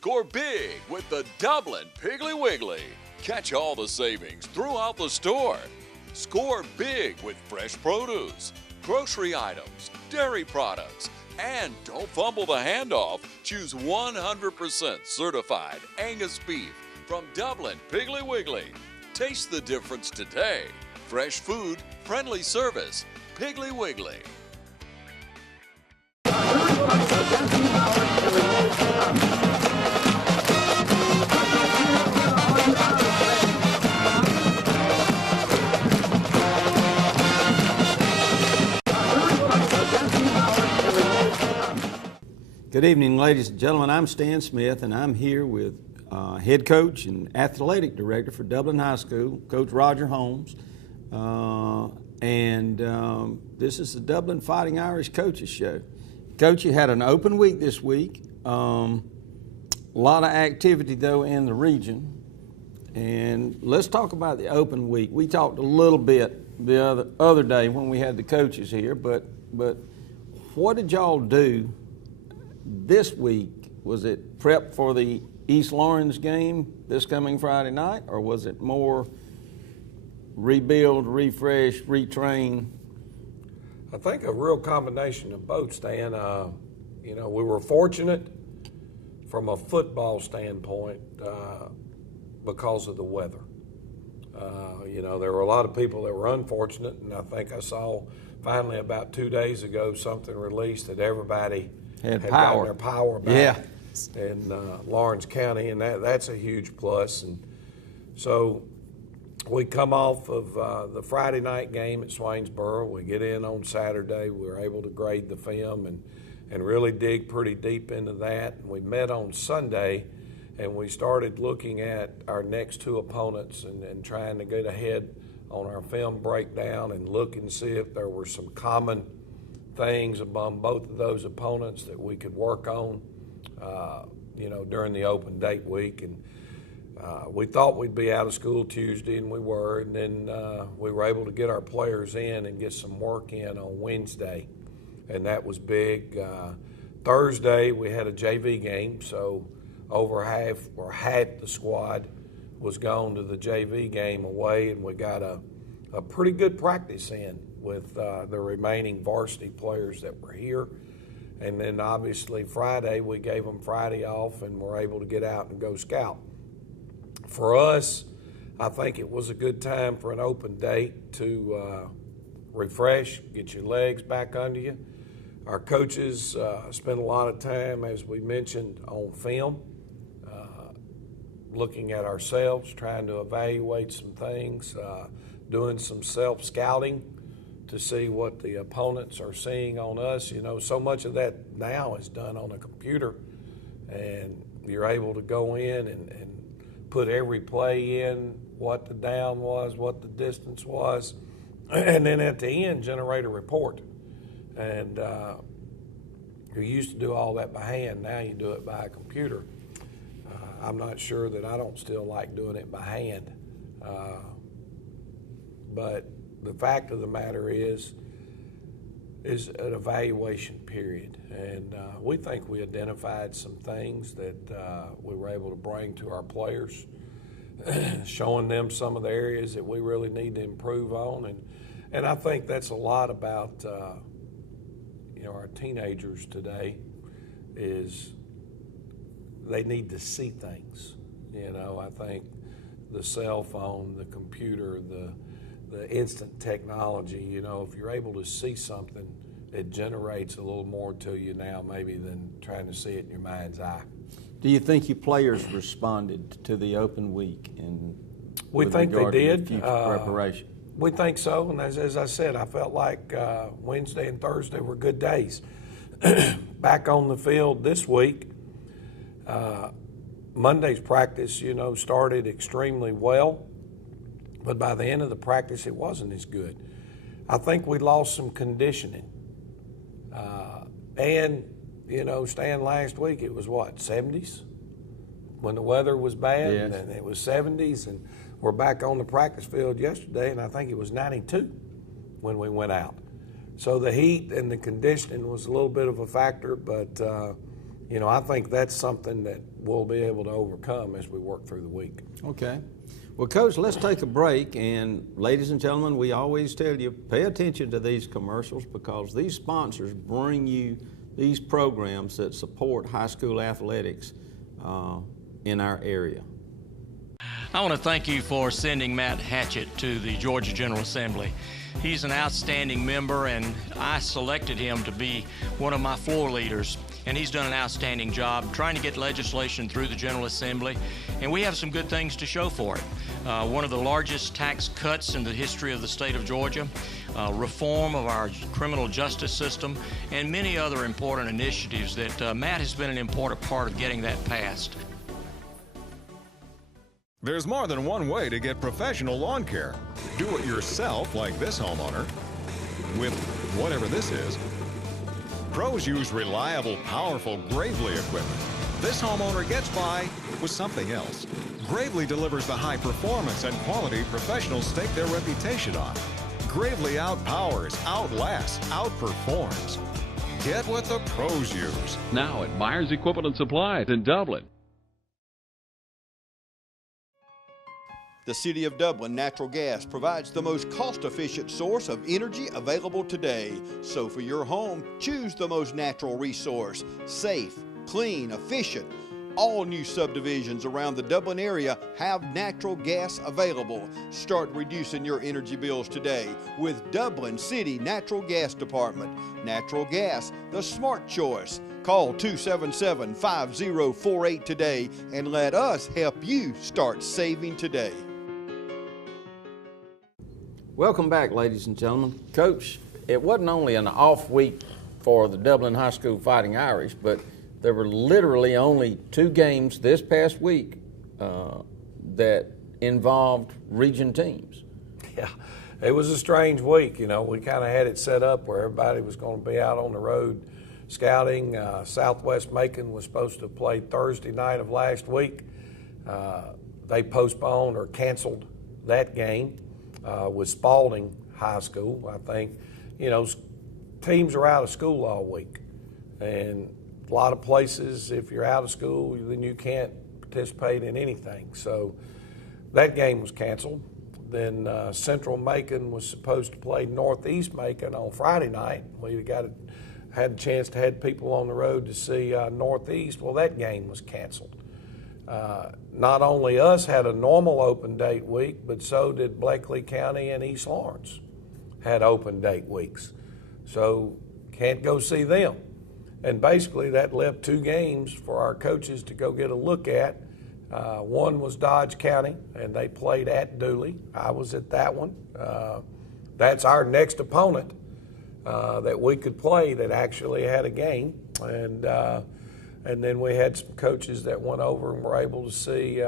Score big with the Dublin Piggly Wiggly. Catch all the savings throughout the store. Score big with fresh produce, grocery items, dairy products, and don't fumble the handoff. Choose 100% certified Angus beef from Dublin Piggly Wiggly. Taste the difference today. Fresh food, friendly service. Piggly Wiggly. Good evening, ladies and gentlemen. I'm Stan Smith, and I'm here with head coach and athletic director for Dublin High School, Coach Roger Holmes. This is the Dublin Fighting Irish Coaches Show. Coach, you had an open week this week. A lot of activity, though, in the region. And let's talk about the open week. We talked a little bit the other day when we had the coaches here, but what did y'all do this week? Was it prep for the East Lawrence game this coming Friday night, or was it more rebuild, refresh, retrain? I think a real combination of both, Stan. We were fortunate from a football standpoint because of the weather. There were a lot of people that were unfortunate, and I think I saw finally about 2 days ago something released that everybody had gotten their power back in Lawrence County, and that's a huge plus. And so we come off of the Friday night game at Swainsboro. We get in on Saturday. We were able to grade the film and really dig pretty deep into that. And we met on Sunday, and we started looking at our next two opponents and trying to get ahead on our film breakdown and look and see if there were some common things among both of those opponents that we could work on, during the open date week. And we thought we'd be out of school Tuesday, and we were, and then we were able to get our players in and get some work in on Wednesday, and that was big. Thursday, we had a JV game, so over half the squad was gone to the JV game away, and we got a pretty good practice in with the remaining varsity players that were here. And then obviously Friday, we gave them Friday off and were able to get out and go scout. For us, I think it was a good time for an open date to refresh, get your legs back under you. Our coaches spent a lot of time, as we mentioned, on film, looking at ourselves, trying to evaluate some things, doing some self-scouting to see what the opponents are seeing on us. So much of that now is done on a computer, and you're able to go in and put every play in, what the down was, what the distance was, and then at the end generate a report. And you used to do all that by hand. Now you do it by a computer. I'm not sure that I don't still like doing it by hand. But the fact of the matter is an evaluation period. And we think we identified some things that we were able to bring to our players, showing them some of the areas that we really need to improve on. And I think that's a lot about our teenagers today is they need to see things. I think the cell phone, the computer, the instant technology, if you're able to see something, it generates a little more to you now maybe than trying to see it in your mind's eye. Do you think your players responded to the open week? We think they did. Future preparation? We think so, and as I said, I felt like Wednesday and Thursday were good days. Back on the field this week, Monday's practice, started extremely well, but by the end of the practice, it wasn't as good. I think we lost some conditioning. Stan, last week it was 70s when the weather was bad, yes. And it was 70s, and we're back on the practice field yesterday, and I think it was 92 when we went out. So the heat and the conditioning was a little bit of a factor, but you know, I think that's something that we'll be able to overcome as we work through the week. Okay. Well, Coach, let's take a break. And ladies and gentlemen, we always tell you, pay attention to these commercials because these sponsors bring you these programs that support high school athletics in our area. I want to thank you for sending Matt Hatchett to the Georgia General Assembly. He's an outstanding member, and I selected him to be one of my floor leaders. And he's done an outstanding job trying to get legislation through the General Assembly, and we have some good things to show for it. One of the largest tax cuts in the history of the state of Georgia, reform of our criminal justice system, and many other important initiatives that Matt has been an important part of getting that passed. There's more than one way to get professional lawn care. Do it yourself, like this homeowner, with whatever this is. Pros use reliable, powerful Gravely equipment. This homeowner gets by with something else. Gravely delivers the high performance and quality professionals stake their reputation on. Gravely outpowers, outlasts, outperforms. Get what the pros use. Now at Myers Equipment and Supplies in Dublin. The City of Dublin Natural Gas provides the most cost-efficient source of energy available today. So for your home, choose the most natural resource. Safe, clean, efficient. All new subdivisions around the Dublin area have natural gas available. Start reducing your energy bills today with Dublin City Natural Gas Department. Natural gas, the smart choice. Call 277-5048 today and let us help you start saving today. Welcome back, ladies and gentlemen. Coach, it wasn't only an off week for the Dublin High School Fighting Irish, but there were literally only 2 games this past week that involved region teams. Yeah, it was a strange week. You know, we kind of had it set up where everybody was going to be out on the road scouting. Southwest Macon was supposed to play Thursday night of last week. They postponed or canceled that game. With Spalding High School. I think, you know, teams are out of school all week. And a lot of places, if you're out of school, then you can't participate in anything. So that game was canceled. Then Central Macon was supposed to play Northeast Macon on Friday night. We had a chance to have people on the road to see Northeast. Well, that game was canceled. Not only us had a normal open date week, but so did Bleckley County and East Lawrence had open date weeks. So can't go see them. And basically that left 2 games for our coaches to go get a look at. One was Dodge County, and they played at Dooley. I was at that one. That's our next opponent that we could play that actually had a game. And then we had some coaches that went over and were able to see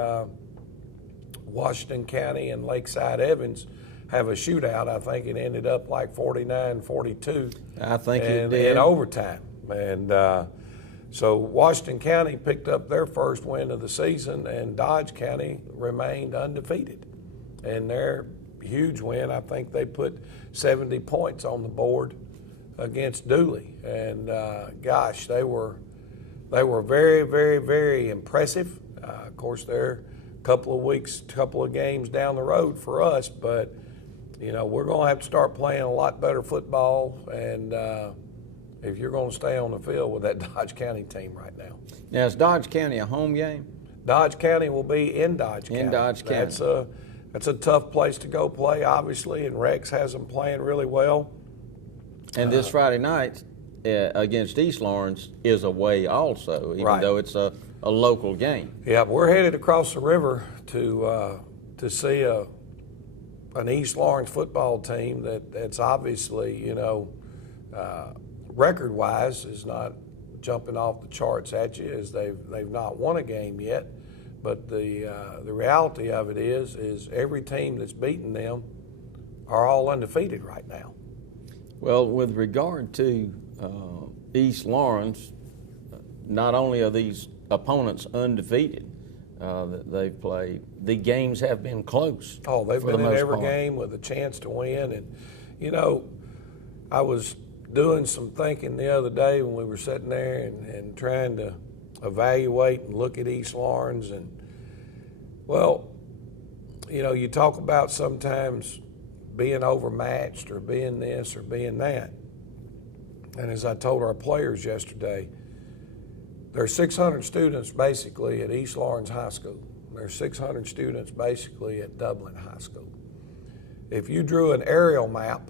Washington County and Lakeside Evans have a shootout. I think it ended up like 49-42. I think it did. In overtime. And so Washington County picked up their first win of the season, and Dodge County remained undefeated. And their huge win, I think they put 70 points on the board against Dooley. And gosh, they were very, very, very impressive. Of course, they're a couple of games down the road for us, but you know, we're going to have to start playing a lot better football, and if you're going to stay on the field with that Dodge County team right now. Now, is Dodge County a home game? Dodge County will be in Dodge County. In Dodge County. That's a tough place to go play, obviously, and Rex has them playing really well. And this Friday night against East Lawrence is away also, even though it's a local game. Yeah, we're headed across the river to see an East Lawrence football team that's obviously, you know, record-wise is not jumping off the charts at you, as they've not won a game yet. But the reality of it is every team that's beaten them are all undefeated right now. Well, with regard to East Lawrence, not only are these opponents undefeated that they've played, the games have been close. Oh, they've been in every game with a chance to win. And, you know, I was doing some thinking the other day when we were sitting there and trying to evaluate and look at East Lawrence, and, well, you know, you talk about sometimes being overmatched or being this or being that. And as I told our players yesterday, there are 600 students basically at East Lawrence High School. There are 600 students basically at Dublin High School. If you drew an aerial map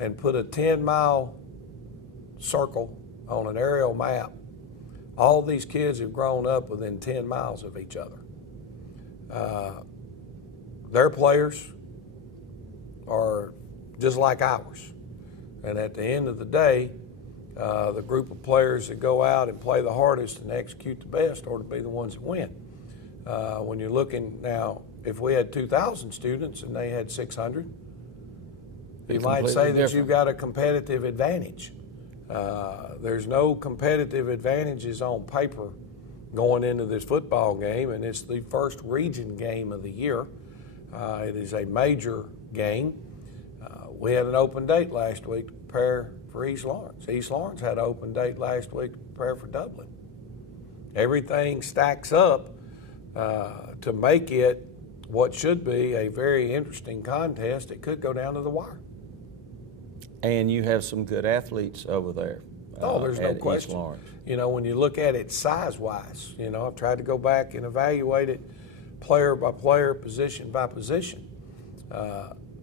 and put a 10-mile circle on an aerial map, all these kids have grown up within 10 miles of each other. Their players are just like ours. And at the end of the day, the group of players that go out and play the hardest and execute the best ought to be the ones that win. When you're looking now, if we had 2,000 students and they had 600, you might say that you've got a competitive advantage. There's no competitive advantages on paper going into this football game, and it's the first region game of the year. It is a major game. We had an open date last week to prepare for East Lawrence. East Lawrence had an open date last week to prepare for Dublin. Everything stacks up to make it what should be a very interesting contest. It could go down to the wire. And you have some good athletes over there. Oh, there's no question. You know, when you look at it size-wise, you know, I've tried to go back and evaluate it player by player, position by position.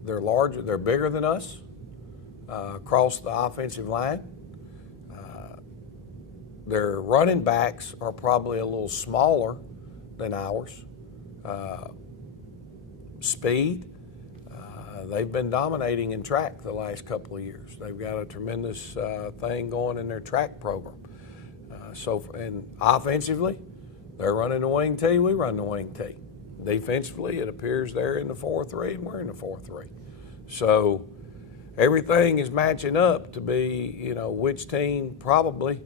They're larger, they're bigger than us across the offensive line. Their running backs are probably a little smaller than ours. Speed, they've been dominating in track the last couple of years. They've got a tremendous thing going in their track program. And offensively, they're running the wing T, we run the wing T. Defensively, it appears they're in the 4-3 and we're in the 4-3. So everything is matching up to be, you know, which team probably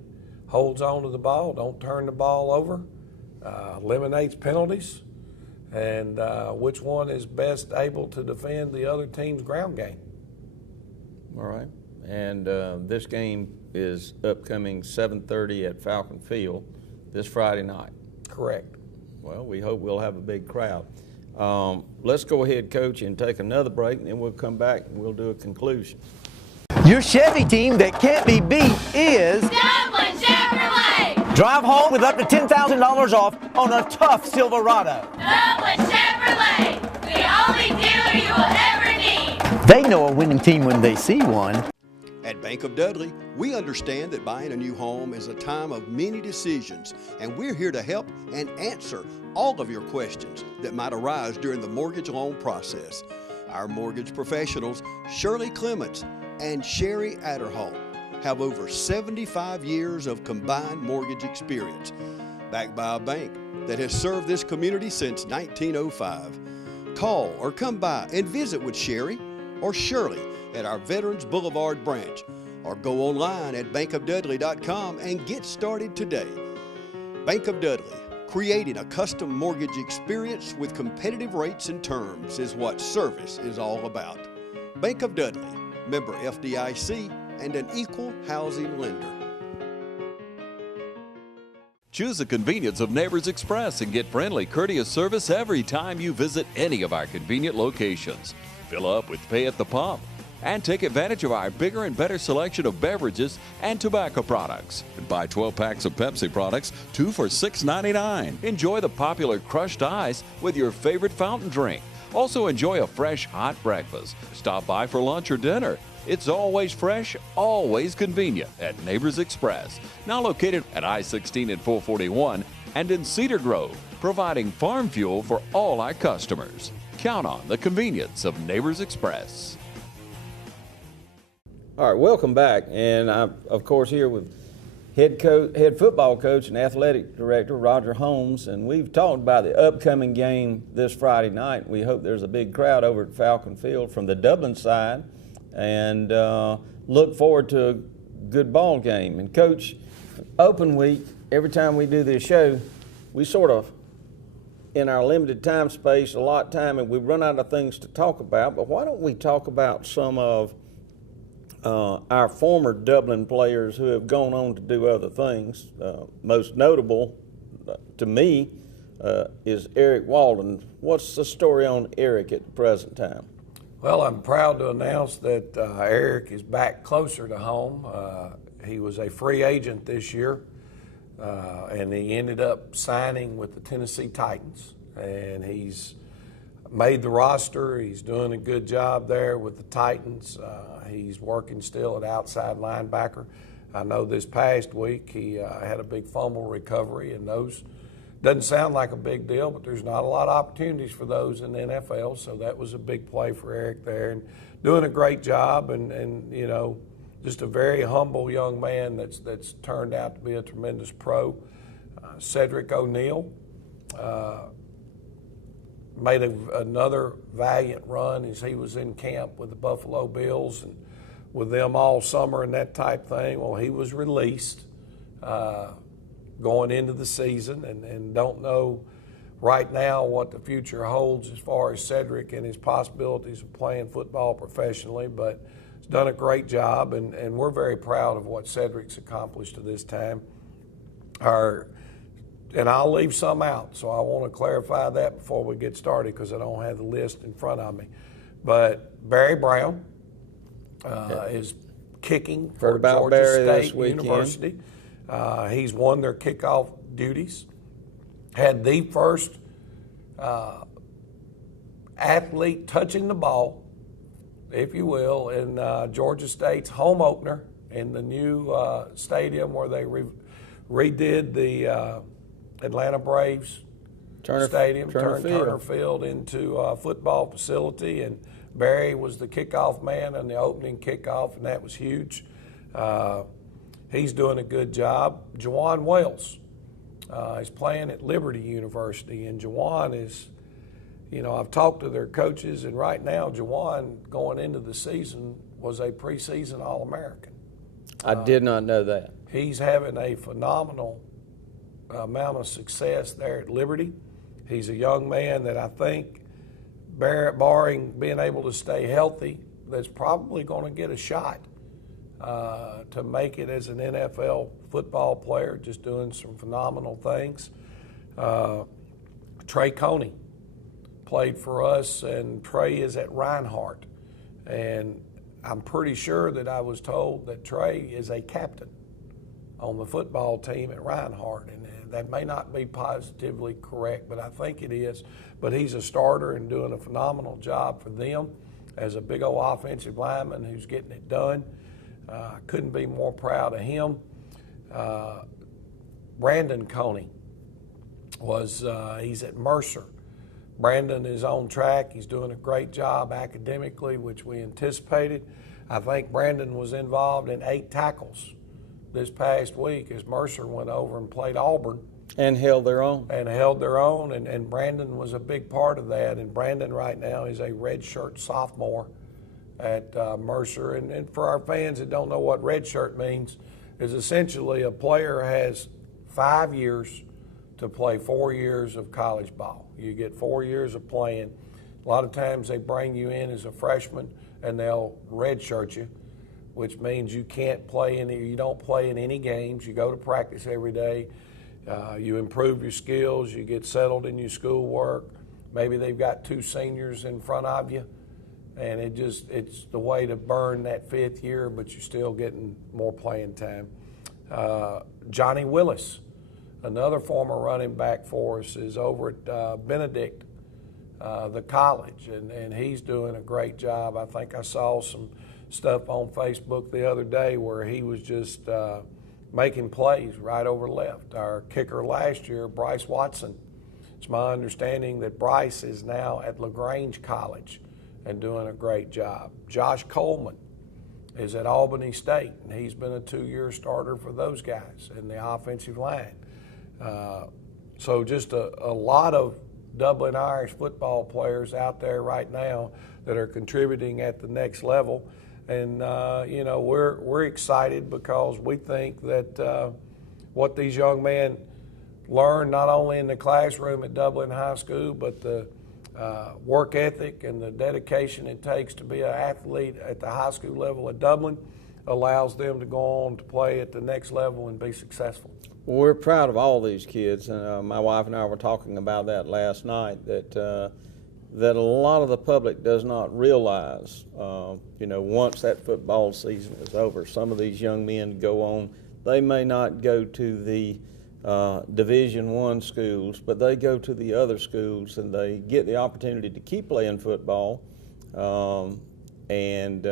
holds on to the ball, don't turn the ball over, eliminates penalties, and which one is best able to defend the other team's ground game. All right. And this game is upcoming 7:30 at Falcon Field this Friday night. Correct. Well, we hope we'll have a big crowd. Let's go ahead, Coach, and take another break, and then we'll come back and we'll do a conclusion. Your Chevy team that can't be beat is Dublin Chevrolet. Drive home with up to $10,000 off on a tough Silverado. Dublin Chevrolet, the only dealer you will ever need. They know a winning team when they see one. At Bank of Dudley, we understand that buying a new home is a time of many decisions, and we're here to help and answer all of your questions that might arise during the mortgage loan process. Our mortgage professionals, Shirley Clements and Sherry Adderhall, have over 75 years of combined mortgage experience, backed by a bank that has served this community since 1905. Call or come by and visit with Sherry or Shirley at our Veterans Boulevard branch, or go online at bankofdudley.com and get started today. Bank of Dudley, creating a custom mortgage experience with competitive rates and terms is what service is all about. Bank of Dudley, member FDIC, and an equal housing lender. Choose the convenience of Neighbors Express and get friendly, courteous service every time you visit any of our convenient locations. Fill up with pay at the pump and take advantage of our bigger and better selection of beverages and tobacco products. Buy 12 packs of Pepsi products, 2 for $6.99. Enjoy the popular crushed ice with your favorite fountain drink. Also enjoy a fresh, hot breakfast. Stop by for lunch or dinner. It's always fresh, always convenient at Neighbors Express. Now located at I-16 and 441 and in Cedar Grove, providing farm fuel for all our customers. Count on the convenience of Neighbors Express. All right, welcome back. And I'm, of course, here with head football coach and athletic director Roger Holmes. And we've talked about the upcoming game this Friday night. We hope there's a big crowd over at Falcon Field from the Dublin side, and look forward to a good ball game. And, Coach, open week, every time we do this show, we sort of, in our limited time space, a lot of time, and we run out of things to talk about. But why don't we talk about some of our former Dublin players who have gone on to do other things. Most notable to me is Eric Walden. What's the story on Eric at the present time? Well, I'm proud to announce that Eric is back closer to home. He was a free agent this year, and he ended up signing with the Tennessee Titans, and he's made the roster. He's doing a good job there with the Titans. He's working still at outside linebacker. I know this past week he had a big fumble recovery, and those doesn't sound like a big deal, but there's not a lot of opportunities for those in the NFL, so that was a big play for Eric there, and doing a great job, and you know, just a very humble young man that's turned out to be a tremendous pro. Cedric O'Neal made another valiant run as he was in camp with the Buffalo Bills and with them all summer and that type thing. Well, he was released going into the season, and don't know right now what the future holds as far as Cedric and his possibilities of playing football professionally, but he's done a great job, and we're very proud of what Cedric's accomplished to this time. And I'll leave some out, so I want to clarify that before we get started because I don't have the list in front of me. But Barry Brown is kicking for Georgia State University. He's won their kickoff duties, had the first athlete touching the ball, if you will, in Georgia State's home opener in the new stadium where they redid the Atlanta Braves stadium, turned Turner Field into a football facility, and Barry was the kickoff man in the opening kickoff, and that was huge. He's doing a good job. Jawan Wells is playing at Liberty University, and Jawan is, you know, I've talked to their coaches, and right now Jawan, going into the season, was a preseason All-American. I did not know that. He's having a phenomenal amount of success there at Liberty. He's a young man that I think, barring being able to stay healthy, that's probably going to get a shot to make it as an NFL football player, just doing some phenomenal things. Trey Coney played for us, and Trey is at Reinhardt. And I'm pretty sure that I was told that Trey is a captain on the football team at Reinhardt, and that may not be positively correct, but I think it is. But he's a starter and doing a phenomenal job for them as a big old offensive lineman who's getting it done. Couldn't be more proud of him. Brandon Coney he's at Mercer. Brandon is on track. He's doing a great job academically, which we anticipated. I think Brandon was involved in 8 tackles this past week as Mercer went over and played Auburn. And held their own. And Brandon was a big part of that. And Brandon right now is a redshirt sophomore at Mercer. And for our fans that don't know what redshirt means, is essentially a player has 5 years to play 4 years of college ball. You get 4 years of playing. A lot of times they bring you in as a freshman and they'll redshirt you, which means you can't play you don't play in any games. You go to practice every day. You improve your skills. You get settled in your schoolwork. Maybe they've got 2 seniors in front of you, and it's the way to burn that 5th year, but you're still getting more playing time. Johnny Willis, another former running back for us, is over at Benedict, the college, and he's doing a great job. I think I saw some stuff on Facebook the other day where he was just making plays right over left. Our kicker last year, Bryce Watson, it's my understanding that Bryce is now at LaGrange College and doing a great job. Josh Coleman is at Albany State, and he's been a 2-year starter for those guys in the offensive line. So just a lot of Dublin Irish football players out there right now that are contributing at the next level. And, you know, we're excited because we think that what these young men learn not only in the classroom at Dublin High School, but the work ethic and the dedication it takes to be an athlete at the high school level at Dublin, allows them to go on to play at the next level and be successful. Well, we're proud of all these kids. My wife and I were talking about that last night, that a lot of the public does not realize, once that football season is over, some of these young men go on. They may not go to the Division I schools, but they go to the other schools and they get the opportunity to keep playing football, and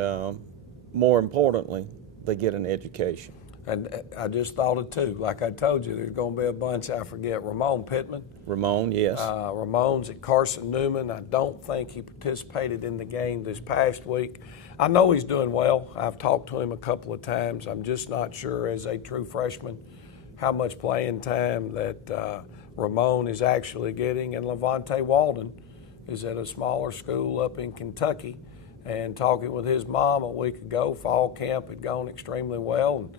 more importantly, they get an education. And I just thought of two. Like I told you, there's going to be a bunch. I forget, Ramon Pittman. Ramon, yes. Ramon's at Carson Newman. I don't think he participated in the game this past week. I know he's doing well. I've talked to him a couple of times. I'm just not sure, as a true freshman, how much playing time that Ramon is actually getting. And Levante Walden is at a smaller school up in Kentucky. And talking with his mom a week ago, fall camp had gone extremely well. And,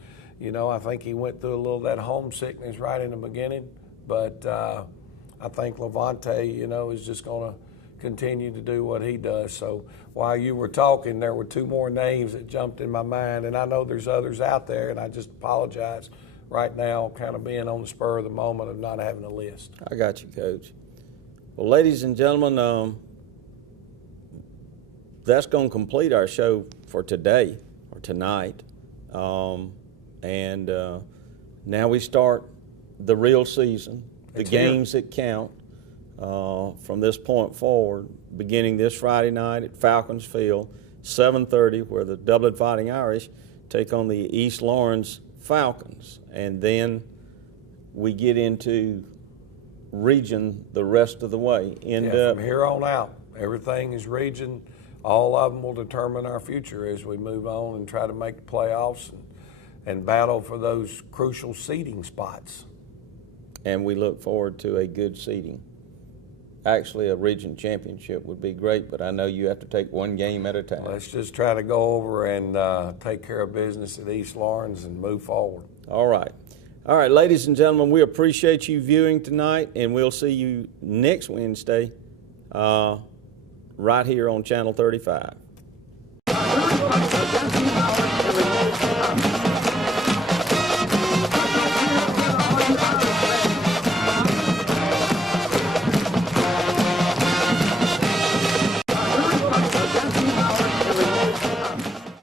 I think he went through a little of that homesickness right in the beginning. But I think Levante, is just going to continue to do what he does. So while you were talking, there were two more names that jumped in my mind. And I know there's others out there, and I just apologize right now, kind of being on the spur of the moment of not having a list. I got you, Coach. Well, ladies and gentlemen, that's going to complete our show for today or tonight. And now we start the real season, the games that count from this point forward, beginning this Friday night at Falcons Field, 7:30, where the Dublin Fighting Irish take on the East Lawrence Falcons. And then we get into region the rest of the way. From here on out, everything is region. All of them will determine our future as we move on and try to make the playoffs and battle for those crucial seeding spots. And we look forward to a good seeding. Actually, a region championship would be great, but I know you have to take one game at a time. Let's just try to go over and take care of business at East Lawrence and move forward. All right. All right, ladies and gentlemen, we appreciate you viewing tonight, and we'll see you next Wednesday right here on Channel 35.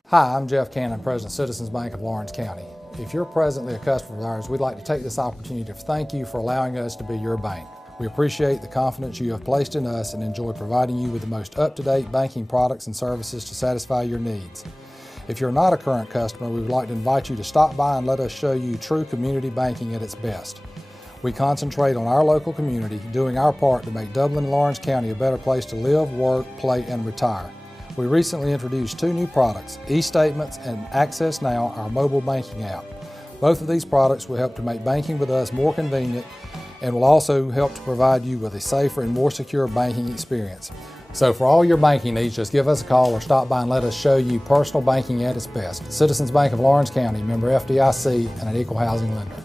Hi, I'm Jeff Cannon, President of Citizens Bank of Lawrence County. If you're presently a customer of ours, we'd like to take this opportunity to thank you for allowing us to be your bank. We appreciate the confidence you have placed in us and enjoy providing you with the most up-to-date banking products and services to satisfy your needs. If you're not a current customer, we would like to invite you to stop by and let us show you true community banking at its best. We concentrate on our local community, doing our part to make Dublin and Lawrence County a better place to live, work, play, and retire. We recently introduced two new products, eStatements and Access Now, our mobile banking app. Both of these products will help to make banking with us more convenient and will also help to provide you with a safer and more secure banking experience. So for all your banking needs, just give us a call or stop by and let us show you personal banking at its best. Citizens Bank of Lawrence County, member FDIC, and an equal housing lender.